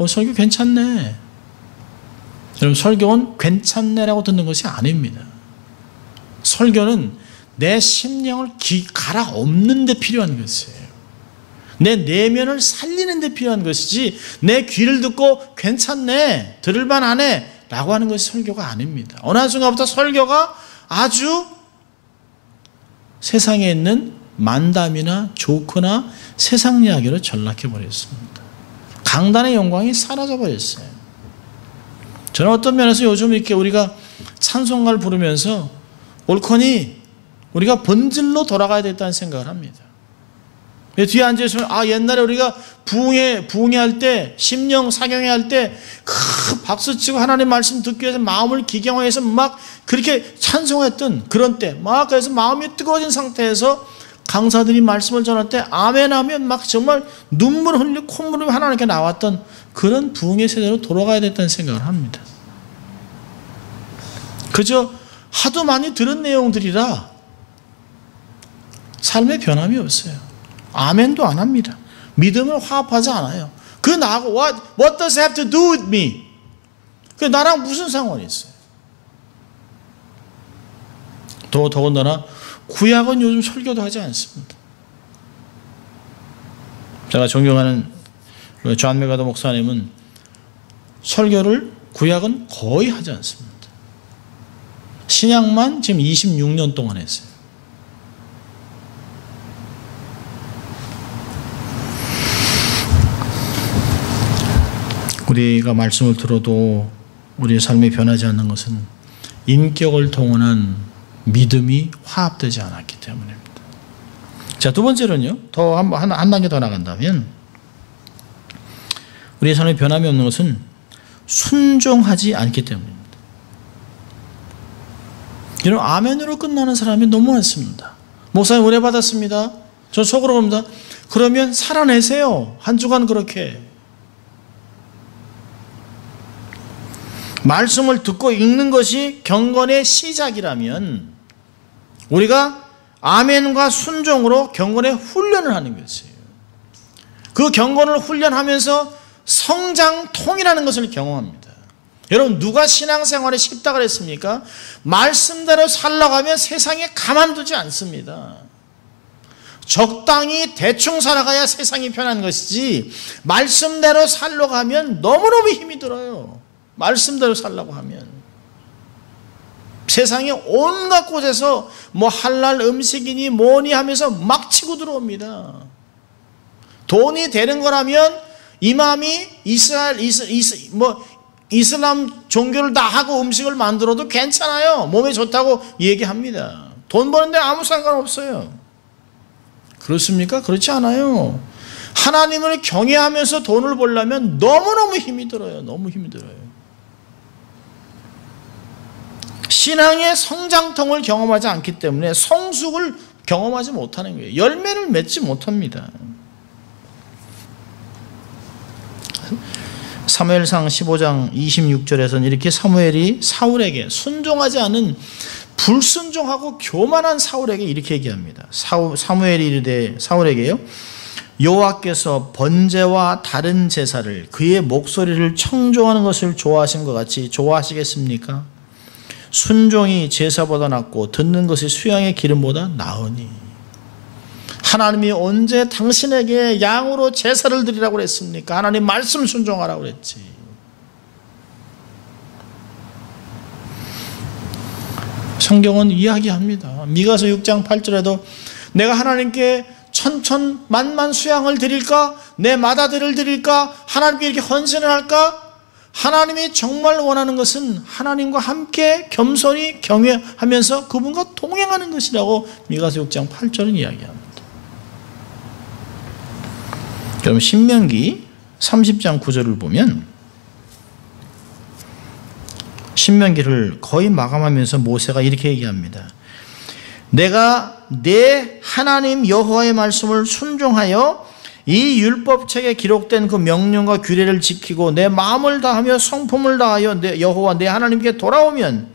설교 괜찮네. 여러분, 설교는 괜찮네라고 듣는 것이 아닙니다. 설교는 내 심령을 갈아엎는 데 필요한 것이에요. 내 내면을 살리는 데 필요한 것이지 내 귀를 듣고 괜찮네, 들을만 하네 라고 하는 것이 설교가 아닙니다. 어느 한순간부터 설교가 아주 세상에 있는 만담이나 조크나 세상 이야기로 전락해버렸습니다. 강단의 영광이 사라져버렸어요. 저는 어떤 면에서 요즘 이렇게 우리가 찬송가를 부르면서 옳거니 우리가 본질로 돌아가야 되겠다는 생각을 합니다. 뒤에 앉아있으면 옛날에 우리가 부흥회 할 때, 심령 사경회 할 때 박수치고 하나님 말씀 듣기 위해서 마음을 기경화해서 막 그렇게 찬송했던 그런 때, 막 그래서 마음이 뜨거워진 상태에서 강사들이 말씀을 전할 때 아멘 하면 막 정말 눈물 흘리고 콧물이 하나님께 나왔던 그런 부흥의 세대로 돌아가야 됐다는 생각을 합니다. 그저 하도 많이 들은 내용들이라 삶에 변함이 없어요. 아멘도 안 합니다. 믿음을 화합하지 않아요. 그 나하고 what does it have to do with me? 그 나랑 무슨 상관이 있어요? 더군다나 구약은 요즘 설교도 하지 않습니다. 제가 존경하는 존 맥가더 목사님은 설교를 구약은 거의 하지 않습니다. 신약만 지금 26년 동안 했어요. 우리가 말씀을 들어도 우리의 삶이 변하지 않는 것은 인격을 동원한 믿음이 화합되지 않았기 때문입니다. 자, 두 번째로는요, 더 한 단계 더 나간다면 우리의 삶에 변함이 없는 것은 순종하지 않기 때문입니다. 여러분, 아멘으로 끝나는 사람이 너무 많습니다. 목사님 은혜 받았습니다. 저 속으로 겁니다. 그러면 살아내세요. 한 주간 그렇게. 말씀을 듣고 읽는 것이 경건의 시작이라면 우리가 아멘과 순종으로 경건의 훈련을 하는 것이에요. 그 경건을 훈련하면서 성장통이라는 것을 경험합니다. 여러분, 누가 신앙생활에 쉽다 그랬습니까? 말씀대로 살아가면 세상에 가만두지 않습니다. 적당히 대충 살아가야 세상이 편한 것이지 말씀대로 살려고 하면 너무너무 힘이 들어요. 말씀대로 살려고 하면 세상에 온갖 곳에서 뭐 할랄 음식이니 뭐니 하면서 막 치고 들어옵니다. 돈이 되는 거라면 이맘이 이슬람 종교를 다 하고 음식을 만들어도 괜찮아요. 몸에 좋다고 얘기합니다. 돈 버는데 아무 상관없어요. 그렇습니까? 그렇지 않아요. 하나님을 경외하면서 돈을 벌려면 너무너무 힘이 들어요. 너무 힘이 들어요. 신앙의 성장통을 경험하지 않기 때문에 성숙을 경험하지 못하는 거예요. 열매를 맺지 못합니다. 사무엘상 15장 26절에서는 이렇게 사무엘이 사울에게 순종하지 않은 불순종하고 교만한 사울에게 이렇게 얘기합니다. 사무엘이 이르되 사울에게요, 여호와께서 번제와 다른 제사를 그의 목소리를 청종하는 것을 좋아하신 것 같이 좋아하시겠습니까? 순종이 제사보다 낫고 듣는 것이 수양의 기름보다 나으니. 하나님이 언제 당신에게 양으로 제사를 드리라고 그랬습니까? 하나님 말씀 순종하라고 그랬지. 성경은 이야기합니다. 미가서 6장 8절에도 내가 하나님께 천천만만 수양을 드릴까? 내 맏아들을 드릴까? 하나님께 이렇게 헌신을 할까? 하나님이 정말 원하는 것은 하나님과 함께 겸손히 경외하면서 그분과 동행하는 것이라고 미가서 6장 8절은 이야기합니다. 그럼 신명기 30장 9절을 보면 신명기를 거의 마감하면서 모세가 이렇게 얘기합니다. 내가 내 하나님 여호와의 말씀을 순종하여 이 율법책에 기록된 그 명령과 규례를 지키고 내 마음을 다하며 성품을 다하여 내 여호와 내 하나님께 돌아오면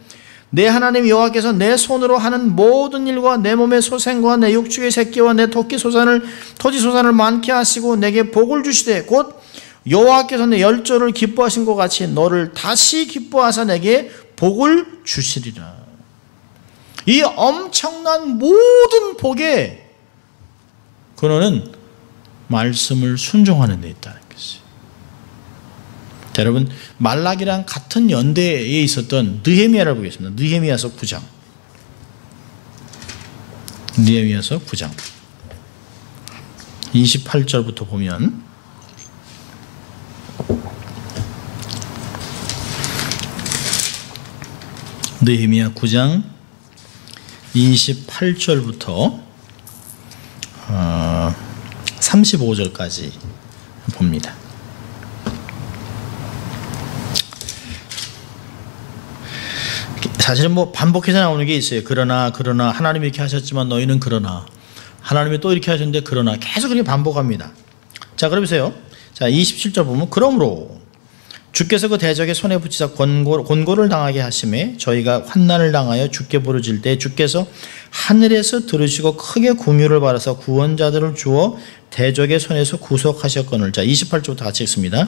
내 하나님 여호와께서 내 손으로 하는 모든 일과 내 몸의 소생과 내 육축의 새끼와 내 토지 소산을 많게 하시고 내게 복을 주시되 곧 여호와께서 내 열조를 기뻐하신 것 같이 너를 다시 기뻐하사 내게 복을 주시리라. 이 엄청난 모든 복의 근원은 말씀을 순종하는 데 있다는 것이에요. 여러분, 말락이랑 같은 연대에 있었던 느헤미야를 보겠습니다. 느헤미야서 9장. 느헤미야서 9장 28절부터 보면 느헤미야 9장 28절부터 35절까지 봅니다. 사실은 뭐 반복해서 나오는 게 있어요. 그러나 하나님이 이렇게 하셨지만 너희는 그러나 하나님이 또 이렇게 하셨는데 그러나 계속 그렇게 반복합니다. 자, 그러면서요. 자, 27절 보면 그러므로 주께서 그 대적의 손에 붙이사 곤고를 당하게 하심에 저희가 환난을 당하여 주께 부르짖을 때 주께서 하늘에서 들으시고 크게 긍휼을 바라사 구원자들을 주어 대적의 손에서 구속하셨거늘. 자, 28절부터 같이 읽습니다.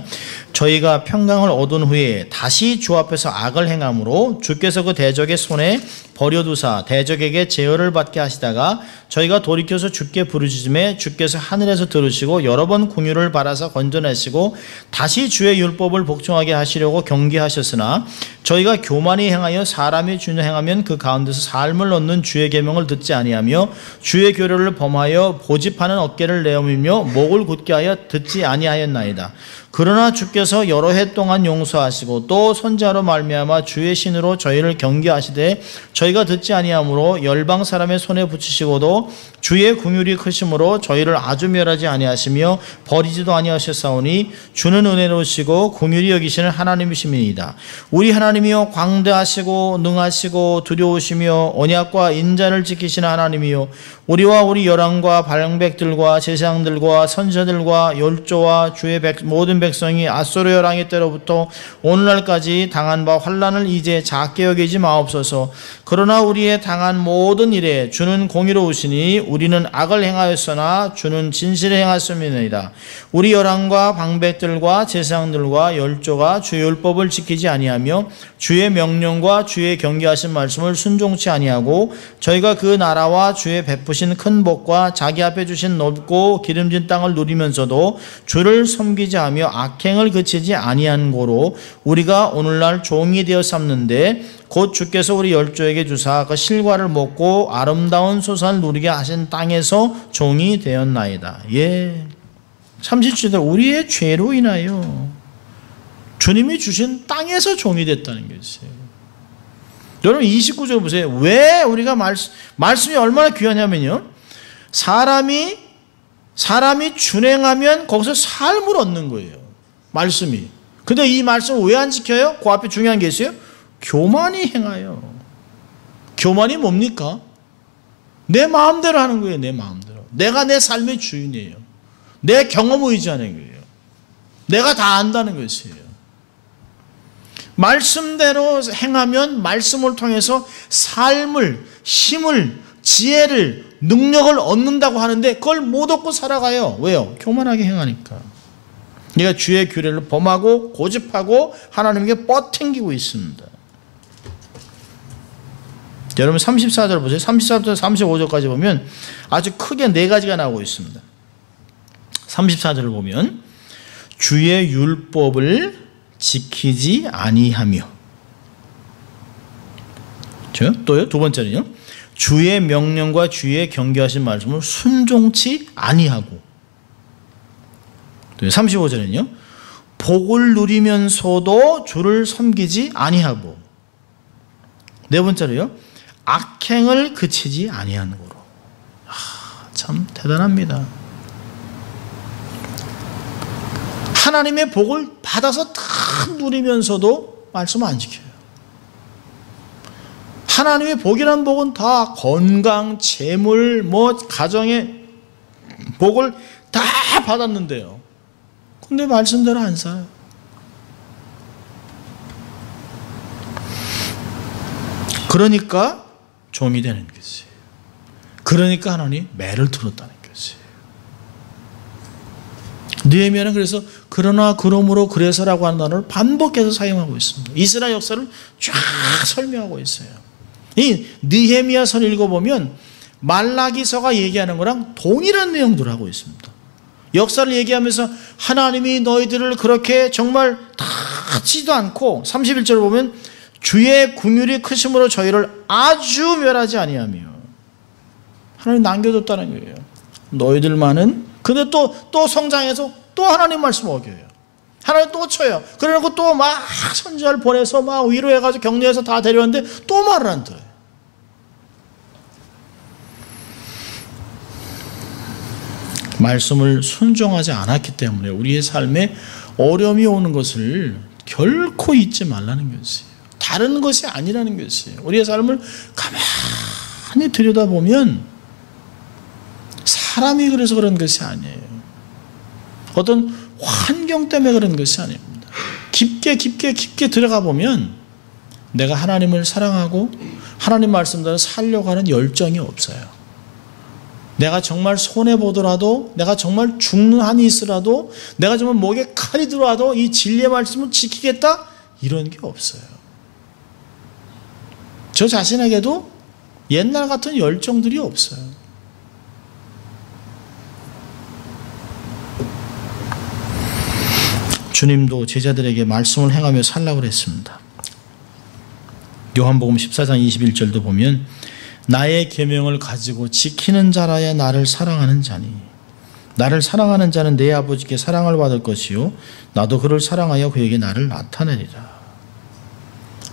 저희가 평강을 얻은 후에 다시 주 앞에서 악을 행함으로 주께서 그 대적의 손에 버려두사 대적에게 제어를 받게 하시다가 저희가 돌이켜서 주께 부르짖음에 주께서 하늘에서 들으시고 여러 번 긍휼을 바라사 건져내시고 다시 주의 율법을 복종하게 하시려고 경계하셨으나 저희가 교만히 행하여 사람이 주는 행하면 그 가운데서 삶을 얻는 주의 계명을 듣지 아니하며 주의 교례를 범하여 고집하는 어깨를 내어밀며 목을 굳게 하여 듣지 아니하였나이다. 그러나 주께서 여러 해 동안 용서하시고 또 선지자로 말미암아 주의 신으로 저희를 경계하시되 저희가 듣지 아니하므로 열방 사람의 손에 붙이시고도 주의 긍휼이 크심으로 저희를 아주 멸하지 아니하시며 버리지도 아니하셨사오니 주는 은혜로우시고 긍휼히 여기시는 하나님이심이니이다. 우리 하나님이여 광대하시고 능하시고 두려우시며 언약과 인자를 지키시는 하나님이요 우리와 우리 열왕과 방백들과 제사장들과 선지자들과 열조와 주의 모든 백성이 앗소르 열왕의 때로부터 오늘날까지 당한 바 환난을 이제 작게 여기지 마옵소서. 그러나 우리의 당한 모든 일에 주는 공의로우시니 우리는 악을 행하였으나 주는 진실을 행하였음이니이다. 우리 열왕과 방백들과 제사장들과 열조가 주의 율법을 지키지 아니하며 주의 명령과 주의 경계하신 말씀을 순종치 아니하고 저희가 그 나라와 주의 베푸신 큰 복과 자기 앞에 주신 넓고 기름진 땅을 누리면서도 주를 섬기지 하며 악행을 그치지 아니한 고로 우리가 오늘날 종이 되어 삼는데 곧 주께서 우리 열조에게 주사 그 실과를 먹고 아름다운 소산을 누리게 하신 땅에서 종이 되었나이다. 37절 우리의 죄로 인하여 주님이 주신 땅에서 종이 됐다는 것이에요. 여러분 29절 보세요. 왜 우리가 말씀이 얼마나 귀하냐면요. 사람이 준행하면 거기서 삶을 얻는 거예요. 말씀이. 근데 이 말씀을 왜 안 지켜요? 그 앞에 중요한 게 있어요. 교만이 행하여. 교만이 뭡니까? 내 마음대로 하는 거예요. 내 마음대로. 내가 내 삶의 주인이에요. 내 경험 의지하는 거예요. 내가 다 안다는 것이에요. 말씀대로 행하면 말씀을 통해서 삶을, 힘을, 지혜를, 능력을 얻는다고 하는데 그걸 못 얻고 살아가요. 왜요? 교만하게 행하니까. 내가 주의 규례를 범하고 고집하고 하나님께 뻗탱기고 있습니다. 여러분 34절 보세요. 34절부터 35절까지 보면 아주 크게 네 가지가 나오고 있습니다. 34절을 보면 주의 율법을 지키지 아니하며 또요 두 번째는요 주의 명령과 주의 경계하신 말씀을 순종치 아니하고 35절은요 복을 누리면서도 주를 섬기지 아니하고 네 번째로요 악행을 그치지 아니하는 거로. 참 대단합니다. 하나님의 복을 받아서 다 누리면서도 말씀을 안 지켜요. 하나님의 복이라는 복은 다 건강, 재물, 가정의 복을 다 받았는데요. 근데 말씀대로 안 살아요. 그러니까 종이 되는 것이에요. 그러니까 하나님 매를 들었다는 것이에요. 느헤미야는 그래서 그러나 그러므로 그래서라고 하는 단어를 반복해서 사용하고 있습니다. 이스라엘 역사를 쫙 설명하고 있어요. 이 느헤미야서를 읽어보면 말라기서가 얘기하는 거랑 동일한 내용들을 하고 있습니다. 역사를 얘기하면서 하나님이 너희들을 그렇게 정말 다 하지도 않고 31절 보면 주의 긍휼이 크심으로 저희를 아주 멸하지 아니하며 하나님 남겨뒀다는 거예요. 너희들만은 근데 또 성장해서 또 하나님 말씀 어겨요. 하나님 또 쳐요. 그래놓고 또 막 선지자를 보내서 막 위로해가지고 격려해서 다 데려왔는데 또 말을 안 들어요. 말씀을 순종하지 않았기 때문에 우리의 삶에 어려움이 오는 것을 결코 잊지 말라는 것이에요. 다른 것이 아니라는 것이에요. 우리의 삶을 가만히 들여다보면 사람이 그래서 그런 것이 아니에요. 어떤 환경 때문에 그런 것이 아닙니다. 깊게 들어가 보면 내가 하나님을 사랑하고 하나님 말씀대로 살려고 하는 열정이 없어요. 내가 정말 손해보더라도 내가 정말 죽는 한이 있으라도 내가 정말 목에 칼이 들어와도 이 진리의 말씀을 지키겠다 이런 게 없어요. 저 자신에게도 옛날 같은 열정들이 없어요. 주님도 제자들에게 말씀을 행하며 살라고 그랬습니다. 요한복음 14장 21절도 보면 나의 계명을 가지고 지키는 자라야 나를 사랑하는 자니 나를 사랑하는 자는 내 아버지께 사랑을 받을 것이요 나도 그를 사랑하여 그에게 나를 나타내리라.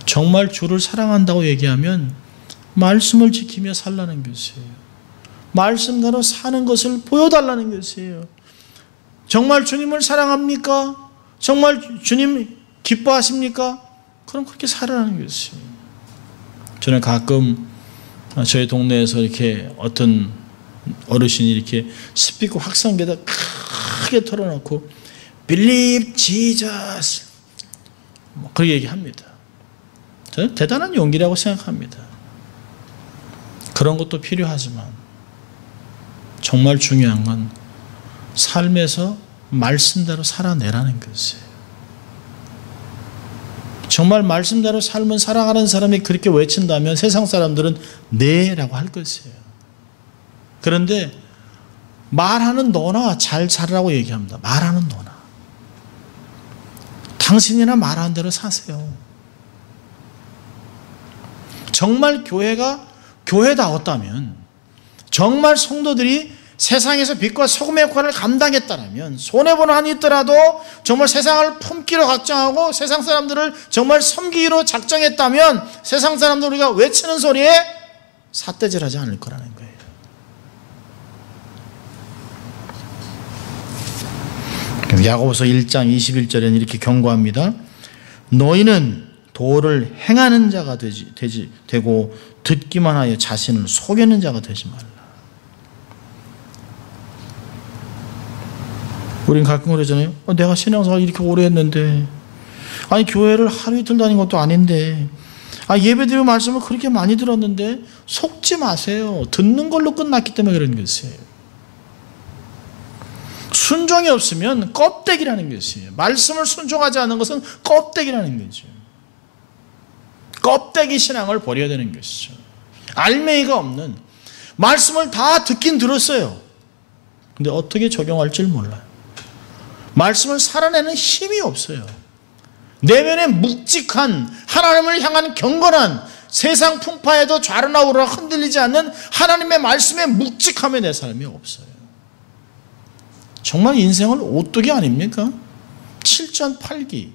정말 주를 사랑한다고 얘기하면 말씀을 지키며 살라는 것이에요. 말씀대로 사는 것을 보여달라는 것이에요. 정말 주님을 사랑합니까? 정말 주님 기뻐하십니까? 그럼 그렇게 살아라는 것이에요. 저는 가끔 저희 동네에서 이렇게 어떤 어르신이 이렇게 스피커 확성기에다 크게 털어놓고 Believe Jesus 그렇게 얘기합니다. 저는 대단한 용기라고 생각합니다. 그런 것도 필요하지만 정말 중요한 건 삶에서 말씀대로 살아내라는 것이에요. 정말 말씀대로 삶을 살아가는 사람이 그렇게 외친다면 세상 사람들은 네라고 할 것이에요. 그런데 말하는 너나 잘 살으라고 얘기합니다. 말하는 너나. 당신이나 말하는 대로 사세요. 정말 교회가 교회다웠다면, 정말 성도들이 세상에서 빛과 소금의 역할을 감당했다면, 손해보는 한이 있더라도 정말 세상을 품기로 작정하고 세상 사람들을 정말 섬기기로 작정했다면 세상 사람들 우리가 외치는 소리에 삿대질하지 않을 거라는 거예요. 야고보서 1장 21절에는 이렇게 경고합니다. 너희는 도를 행하는 자가 되고 듣기만 하여 자신을 속이는 자가 되지 말라. 우린 가끔 그러잖아요. 내가 신앙생활 이렇게 오래 했는데, 아니 교회를 하루 이틀 다닌 것도 아닌데, 예배드리고 말씀을 그렇게 많이 들었는데, 속지 마세요. 듣는 걸로 끝났기 때문에 그런 것이에요. 순종이 없으면 껍데기라는 것이에요. 말씀을 순종하지 않는 것은 껍데기라는 거죠. 껍데기 신앙을 버려야 되는 것이죠. 알맹이가 없는, 말씀을 다 듣긴 들었어요. 근데 어떻게 적용할지 몰라요. 말씀을 살아내는 힘이 없어요. 내면에 묵직한, 하나님을 향한 경건한, 세상 풍파에도 좌로나 우로나 흔들리지 않는 하나님의 말씀에 묵직함에 내 삶이 없어요. 정말 인생은 오뚜기 아닙니까? 7전 8기.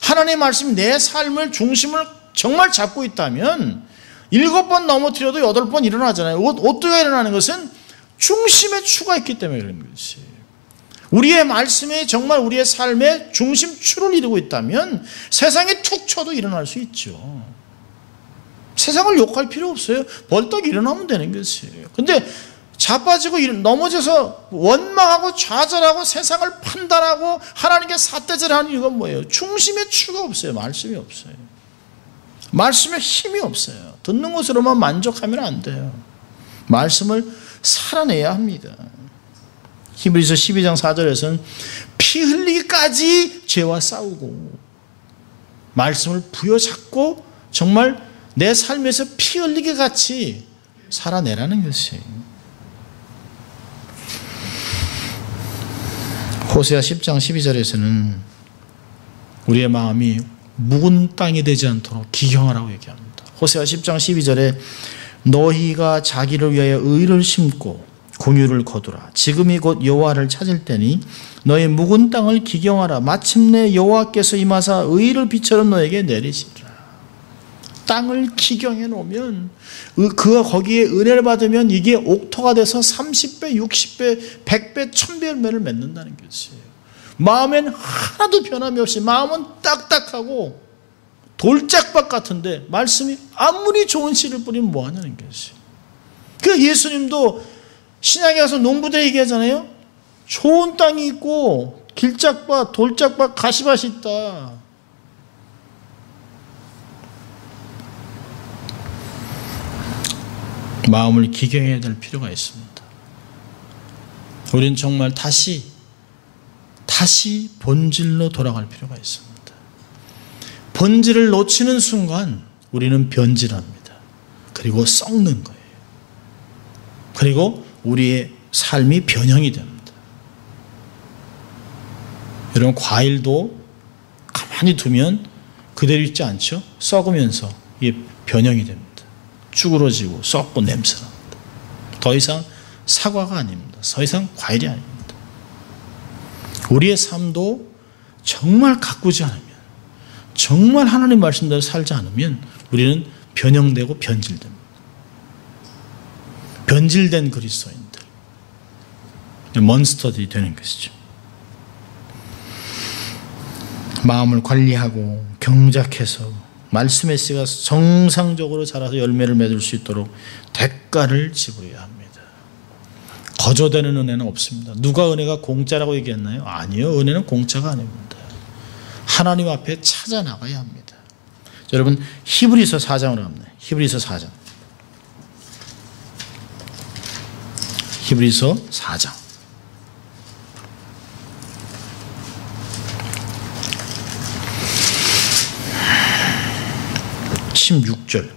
하나님의 말씀이 내 삶을 중심을 정말 잡고 있다면 7번 넘어뜨려도 8번 일어나잖아요. 오뚜기가 일어나는 것은 중심에 추가 있기 때문에 그런 것이에요. 우리의 말씀이 정말 우리의 삶의 중심추를 이루고 있다면 세상에 툭 쳐도 일어날 수 있죠. 세상을 욕할 필요 없어요. 벌떡 일어나면 되는 것이에요. 근데 자빠지고 넘어져서 원망하고 좌절하고 세상을 판단하고 하나님께 삿대질하는 이유가 뭐예요? 중심에 추가 없어요. 말씀이 없어요. 말씀에 힘이 없어요. 듣는 것으로만 만족하면 안 돼요. 말씀을 살아내야 합니다. 히브리서 12장 4절에서는 피 흘리기까지 죄와 싸우고 말씀을 부여잡고 정말 내 삶에서 피 흘리기 같이 살아내라는 것이에요. 호세아 10장 12절에서는 우리의 마음이 묵은 땅이 되지 않도록 기경하라고 얘기합니다. 호세아 10장 12절에 너희가 자기를 위하여 의를 심고 공유를 거두라. 지금이 곧 여호와를 찾을 때니 너희 묵은 땅을 기경하라. 마침내 여호와께서 임하사 의를 비처럼 너에게 내리시리라. 땅을 기경해 놓으면 그가 거기에 은혜를 받으면 이게 옥토가 돼서 30배, 60배, 100배, 1000배 열매를 맺는다는 것이에요. 마음엔 하나도 변함이 없이 마음은 딱딱하고 돌짝밭 같은데 말씀이 아무리 좋은 씨를 뿌리면 뭐하냐는 것이에요. 그 예수님도 신약에 가서 농부들 얘기하잖아요. 좋은 땅이 있고 길짝밭, 돌짝밭, 가시밭이 있다. 마음을 기경해야 될 필요가 있습니다. 우리는 정말 다시 본질로 돌아갈 필요가 있습니다. 본질을 놓치는 순간 우리는 변질합니다. 그리고 썩는 거예요. 그리고 우리의 삶이 변형이 됩니다. 여러분, 과일도 가만히 두면 그대로 있지 않죠? 썩으면서 이게 변형이 됩니다. 쭈그러지고 썩고 냄새납니다. 더 이상 사과가 아닙니다. 더 이상 과일이 아닙니다. 우리의 삶도 정말 가꾸지 않으면, 정말 하나님 말씀대로 살지 않으면 우리는 변형되고 변질됩니다. 변질된 그리스도인들, 몬스터들이 되는 것이죠. 마음을 관리하고 경작해서 말씀의 씨가 정상적으로 자라서 열매를 맺을 수 있도록 대가를 지불해야 합니다. 거저되는 은혜는 없습니다. 누가 은혜가 공짜라고 얘기했나요? 아니요. 은혜는 공짜가 아닙니다. 하나님 앞에 찾아 나가야 합니다. 여러분, 히브리서 4장으로 갑니다. 히브리서 4장. 히브리서 4장. 16절.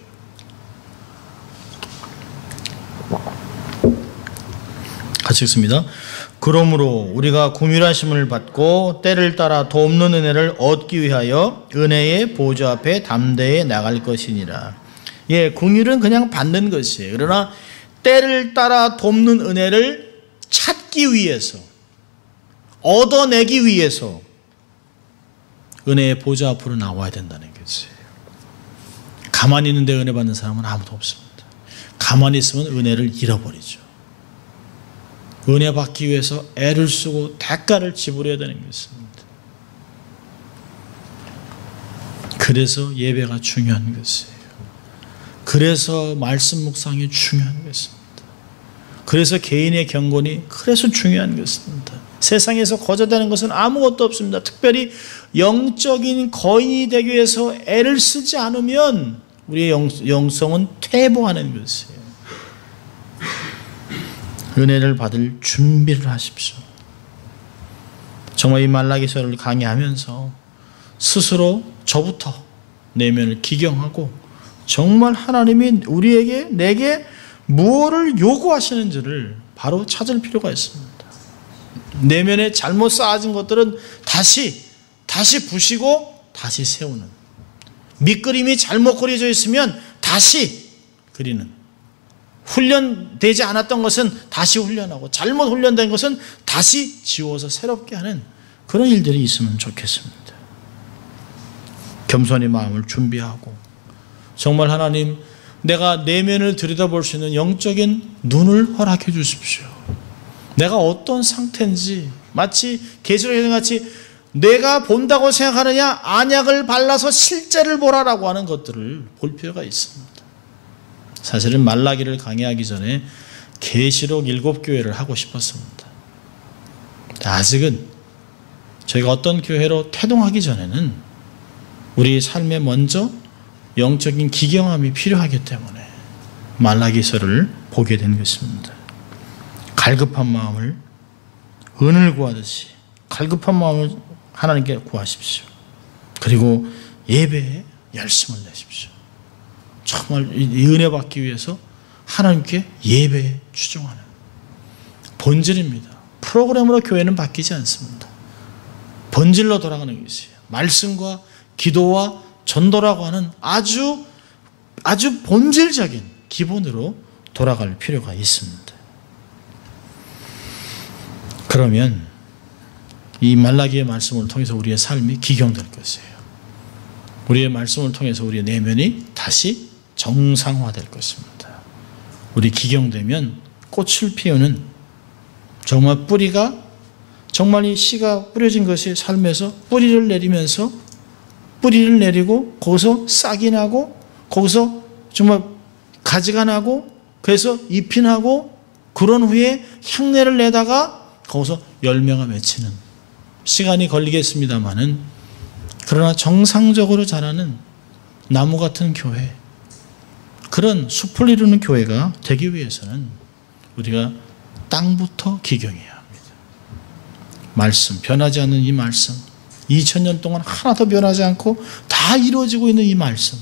같이 읽습니다. 그러므로 우리가 긍휼하심을 받고 때를 따라 돕는 은혜를 얻기 위하여 은혜의 보좌 앞에 담대히 나갈 것이니라. 예, 긍휼은 그냥 받는 것이에요. 그러나 때를 따라 돕는 은혜를 찾기 위해서, 얻어내기 위해서 은혜의 보좌 앞으로 나와야 된다는 것이에요. 가만히 있는데 은혜 받는 사람은 아무도 없습니다. 가만히 있으면 은혜를 잃어버리죠. 은혜 받기 위해서 애를 쓰고 대가를 지불해야 되는 것입니다. 그래서 예배가 중요한 것이에요. 그래서 말씀 묵상이 중요한 것입니다. 그래서 개인의 경건이 그래서 중요한 것입니다. 세상에서 거저되는 것은 아무것도 없습니다. 특별히 영적인 거인이 되기 위해서 애를 쓰지 않으면 우리의 영성은 퇴보하는 것이에요. 은혜를 받을 준비를 하십시오. 정말 이 말라기서를 강의하면서 스스로 저부터 내면을 기경하고 정말 하나님이 우리에게 내게 무엇을 요구하시는지를 바로 찾을 필요가 있습니다. 내면에 잘못 쌓아진 것들은 다시 부시고 다시 세우는, 밑그림이 잘못 그려져 있으면 다시 그리는, 훈련되지 않았던 것은 다시 훈련하고 잘못 훈련된 것은 다시 지워서 새롭게 하는 그런 일들이 있으면 좋겠습니다. 겸손히 마음을 준비하고 정말 하나님, 내가 내면을 들여다볼 수 있는 영적인 눈을 허락해 주십시오. 내가 어떤 상태인지, 마치 계시록에 같이 내가 본다고 생각하느냐, 안약을 발라서 실제를 보라라고 하는 것들을 볼 필요가 있습니다. 사실은 말라기를 강의하기 전에 계시록 7교회를 하고 싶었습니다. 아직은 저희가 어떤 교회로 태동하기 전에는 우리 삶에 먼저 영적인 기경함이 필요하기 때문에 말라기서를 보게 된 것입니다. 갈급한 마음을 은을 구하듯이 갈급한 마음을 하나님께 구하십시오. 그리고 예배에 열심을 내십시오. 정말 이 은혜 받기 위해서 하나님께 예배에 추종하는 본질입니다. 프로그램으로 교회는 바뀌지 않습니다. 본질로 돌아가는 것이에요. 말씀과 기도와 전도라고 하는 아주 본질적인 기본으로 돌아갈 필요가 있습니다. 그러면 이 말라기의 말씀을 통해서 우리의 삶이 기경될 것이에요. 우리의 말씀을 통해서 우리의 내면이 다시 정상화될 것입니다. 우리 기경되면 꽃을 피우는 정말 뿌리가, 정말 이 씨가 뿌려진 것이 삶에서 뿌리를 내리면서 뿌리를 내리고 거기서 싹이 나고 거기서 정말 가지가 나고 그래서 잎이 나고 그런 후에 향내를 내다가 거기서 열매가 맺히는, 시간이 걸리겠습니다마는 그러나 정상적으로 자라는 나무 같은 교회, 그런 숲을 이루는 교회가 되기 위해서는 우리가 땅부터 기경해야 합니다. 말씀, 변하지 않는 이 말씀, 2000년 동안 하나도 변하지 않고 다 이루어지고 있는 이 말씀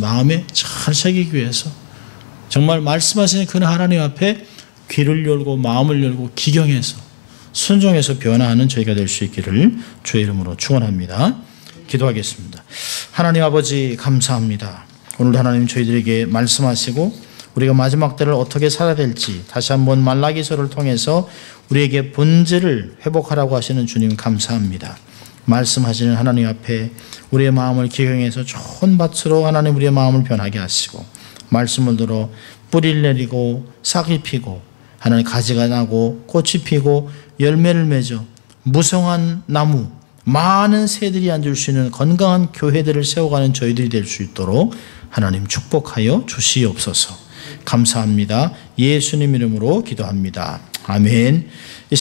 마음에 잘 새기기 위해서 정말 말씀하시는 그 하나님 앞에 귀를 열고 마음을 열고 기경해서 순종해서 변화하는 저희가 될 수 있기를 주의 이름으로 축원합니다. 기도하겠습니다. 하나님 아버지, 감사합니다. 오늘도 하나님 저희들에게 말씀하시고 우리가 마지막 때를 어떻게 살아야 될지 다시 한번 말라기서를 통해서 우리에게 본질을 회복하라고 하시는 주님 감사합니다. 말씀하시는 하나님 앞에 우리의 마음을 기경해서 좋은 밭으로 하나님 우리의 마음을 변하게 하시고, 말씀을 들어 뿌리를 내리고 싹이 피고 하나님 가지가 나고 꽃이 피고 열매를 맺어 무성한 나무, 많은 새들이 앉을 수 있는 건강한 교회들을 세워가는 저희들이 될 수 있도록 하나님 축복하여 주시옵소서. 감사합니다. 예수님 이름으로 기도합니다. 아멘.